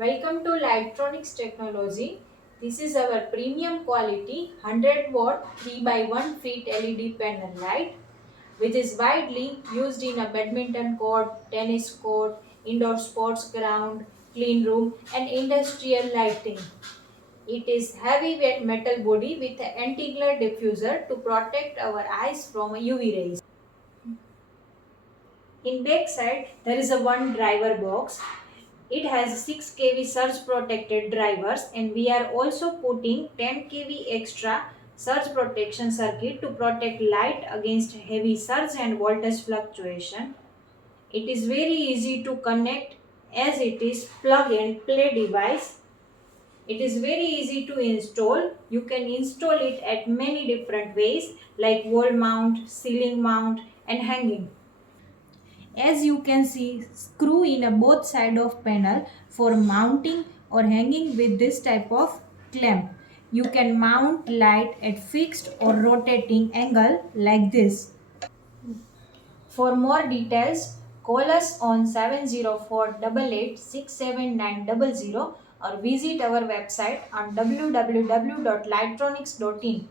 Welcome to Electronics Technology. This is our premium quality 100 watt 3 by 1 feet LED panel light, which is widely used in a badminton court, tennis court, indoor sports ground, clean room and industrial lighting. It is heavyweight metal body with an anti-glare diffuser to protect our eyes from UV rays. In backside, there is a one driver box. It has 6 kV surge protected drivers, and we are also putting 10 kV extra surge protection circuit to protect light against heavy surge and voltage fluctuation. It is very easy to connect as it is plug and play device. It is very easy to install. You can install it at many different ways like wall mount, ceiling mount and hanging. As you can see, screw in a both side of panel for mounting or hanging with this type of clamp. You can mount light at fixed or rotating angle like this. For more details, call us on 704 88 67900 or visit our website on www.lightronics.in.